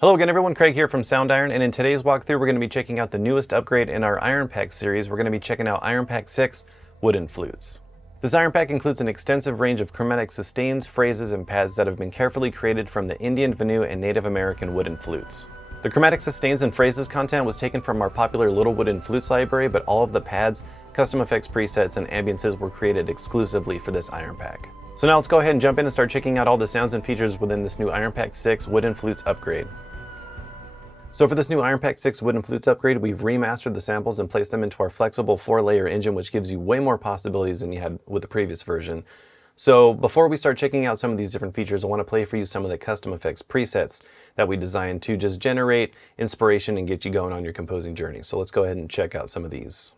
Hello again everyone, Craig here from Soundiron, and in today's walkthrough we're going to be checking out the newest upgrade in our Iron Pack series. We're going to be checking out Iron Pack 6 Wooden Flutes. This Iron Pack includes an extensive range of chromatic sustains, phrases, and pads that have been carefully created from the Indian, Venu, and Native American wooden flutes. The chromatic sustains and phrases content was taken from our popular Little Wooden Flutes library, but all of the pads, custom effects presets, and ambiences were created exclusively for this Iron Pack. So now let's go ahead and jump in and start checking out all the sounds and features within this new Iron Pack 6 Wooden Flutes upgrade. So for this new Iron Pack 6 Wooden Flutes upgrade, we've remastered the samples and placed them into our flexible 4-layer engine, which gives you way more possibilities than you had with the previous version. So before we start checking out some of these different features, I want to play for you some of the custom effects presets that we designed to just generate inspiration and get you going on your composing journey. So let's go ahead and check out some of these.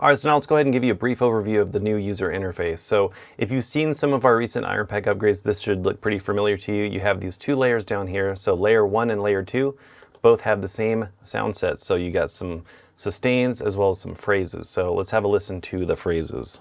Alright, so now let's go ahead and give you a brief overview of the new user interface. So if you've seen some of our recent Iron Pack upgrades, this should look pretty familiar to you. You have these two layers down here. So layer 1 and layer 2 both have the same sound set. So you got some sustains as well as some phrases. So let's have a listen to the phrases.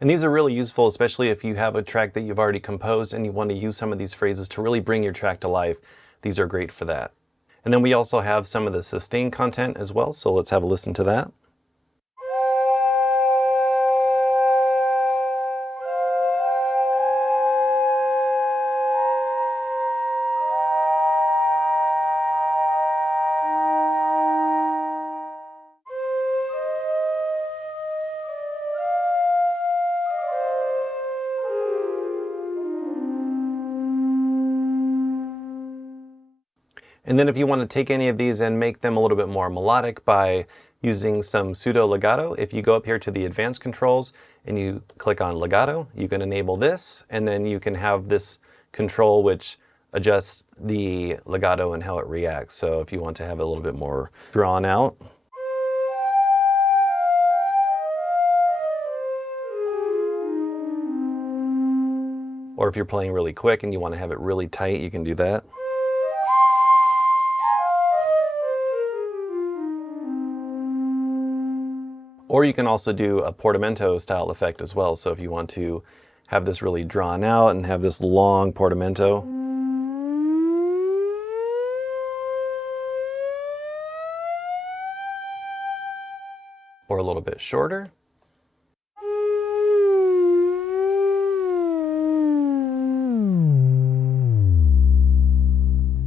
And these are really useful, especially if you have a track that you've already composed and you want to use some of these phrases to really bring your track to life. These are great for that. And then we also have some of the sustain content as well, so let's have a listen to that. And then if you want to take any of these and make them a little bit more melodic by using some pseudo legato, if you go up here to the advanced controls and you click on legato, you can enable this, and then you can have this control which adjusts the legato and how it reacts. So if you want to have it a little bit more drawn out. Or if you're playing really quick and you want to have it really tight, you can do that. Or you can also do a portamento style effect as well. So if you want to have this really drawn out and have this long portamento. Or a little bit shorter.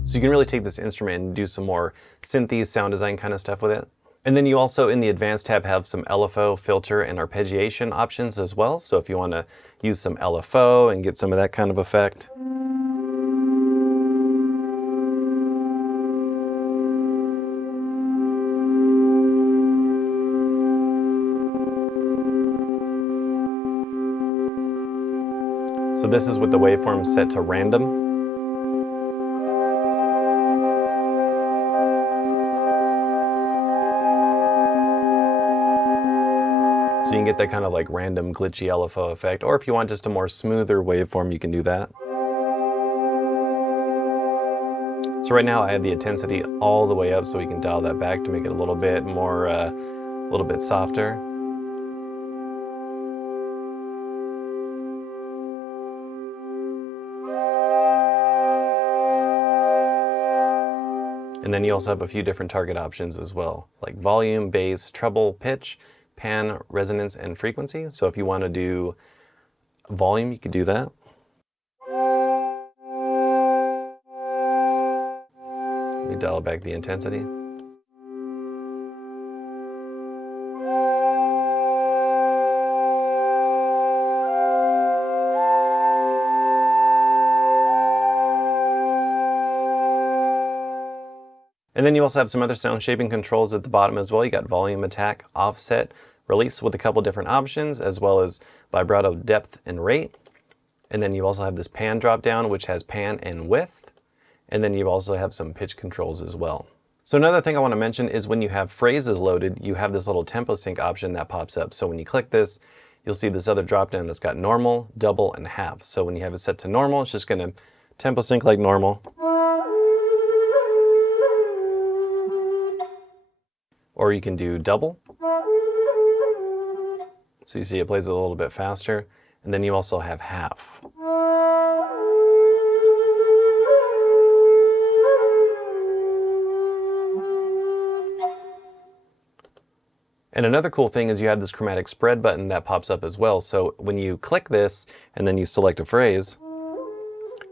So you can really take this instrument and do some more synthy, sound design kind of stuff with it. And then you also, in the Advanced tab, have some LFO, filter, and arpeggiation options as well. So if you want to use some LFO and get some of that kind of effect. So this is with the waveform set to random. So you can get that kind of like random glitchy LFO effect, or if you want just a more smoother waveform, you can do that. So right now I have the intensity all the way up, so we can dial that back to make it a little bit more, a little bit softer. And then you also have a few different target options as well, like volume, bass, treble, pitch, pan, resonance, and frequency. So if you want to do volume, you could do that. Let me dial back the intensity. And then you also have some other sound shaping controls at the bottom as well. You got volume, attack, offset, release with a couple different options, as well as vibrato, depth, and rate. And then you also have this pan drop down, which has pan and width. And then you also have some pitch controls as well. So another thing I want to mention is when you have phrases loaded, you have this little tempo sync option that pops up. So when you click this, you'll see this other drop down that's got normal, double, and half. So when you have it set to normal, it's just going to tempo sync like normal. Or you can do double. So you see it plays a little bit faster. And then you also have half. And another cool thing is you have this chromatic spread button that pops up as well. So when you click this and then you select a phrase,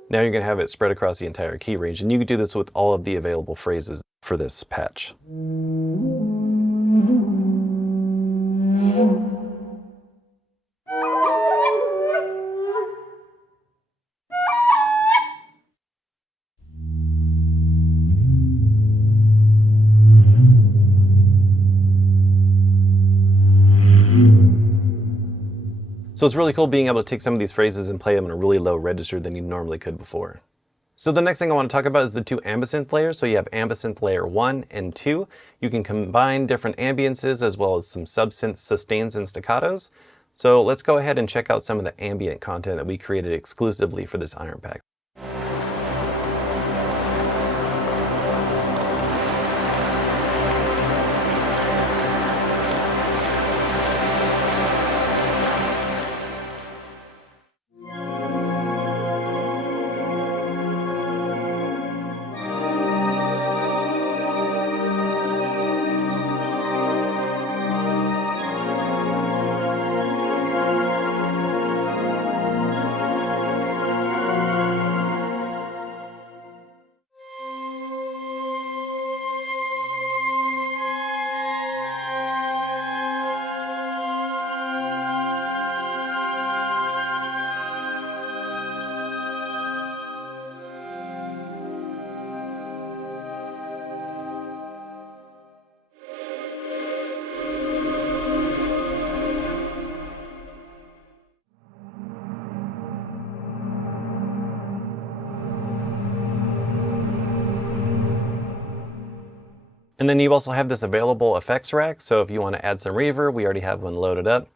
now you're going to have it spread across the entire key range. And you can do this with all of the available phrases for this patch. So it's really cool being able to take some of these phrases and play them in a really low register than you normally could before. So the next thing I want to talk about is the two ambisynth layers. So you have ambisynth layer 1 and 2. You can combine different ambiences as well as some subsynth sustains and staccatos. So let's go ahead and check out some of the ambient content that we created exclusively for this Iron Pack. And then you also have this available effects rack. So if you want to add some reverb, we already have one loaded up.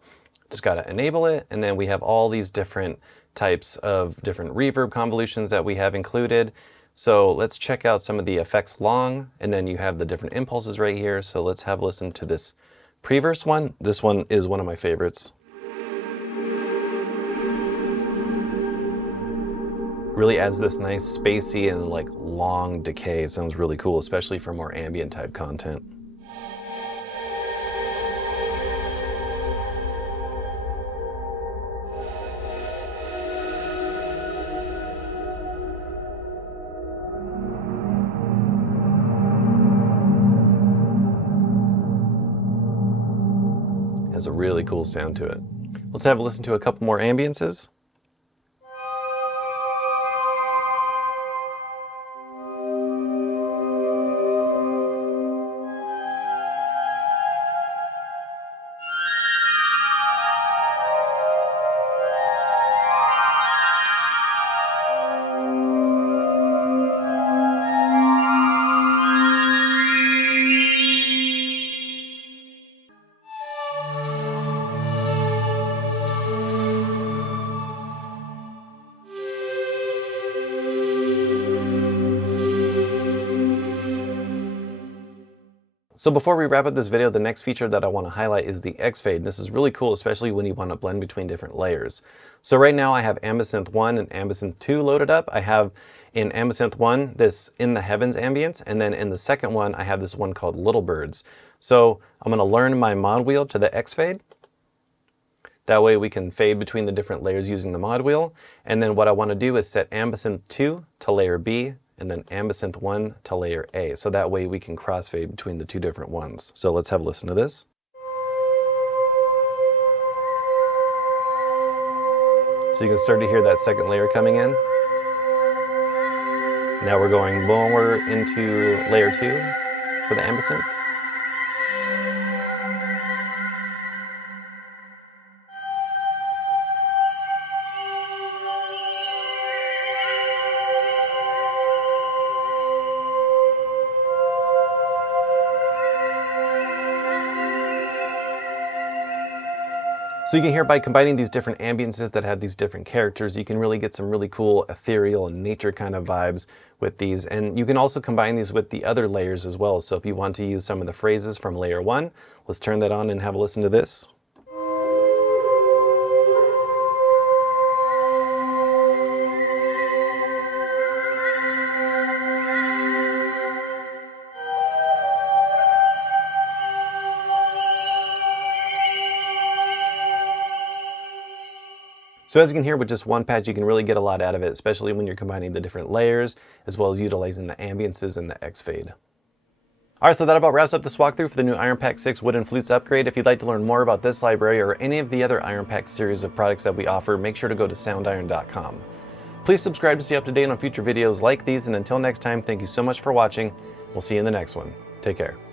Just got to enable it. And then we have all these different types of different reverb convolutions that we have included. So let's check out some of the effects long, and then you have the different impulses right here. So let's have a listen to this pre-verse one. This one is one of my favorites. Really adds this nice spacey and like long decay. It sounds really cool, especially for more ambient type content. Has a really cool sound to it. Let's have a listen to a couple more ambiences. So before we wrap up this video, the next feature that I want to highlight is the X-Fade. This is really cool, especially when you want to blend between different layers. So right now I have Ambience 1 and Ambience 2 loaded up. I have in Ambience 1 this In the Heavens ambience, and then in the second one I have this one called Little Birds. So I'm going to learn my mod wheel to the X-Fade. That way we can fade between the different layers using the mod wheel. And then what I want to do is set Ambience 2 to layer B, and then Ambience 1 to layer A. So that way we can crossfade between the two different ones. So let's have a listen to this. So you can start to hear that second layer coming in. Now we're going lower into layer 2 for the Ambience. So you can hear by combining these different ambiences that have these different characters, you can really get some really cool ethereal and nature kind of vibes with these. And you can also combine these with the other layers as well. So if you want to use some of the phrases from layer 1, let's turn that on and have a listen to this. So as you can hear, with just one patch, you can really get a lot out of it, especially when you're combining the different layers, as well as utilizing the ambiences and the X-Fade. Alright, so that about wraps up this walkthrough for the new IronPack 6 Wooden Flutes upgrade. If you'd like to learn more about this library or any of the other IronPack series of products that we offer, make sure to go to soundiron.com. Please subscribe to stay up to date on future videos like these, and until next time, thank you so much for watching. We'll see you in the next one. Take care.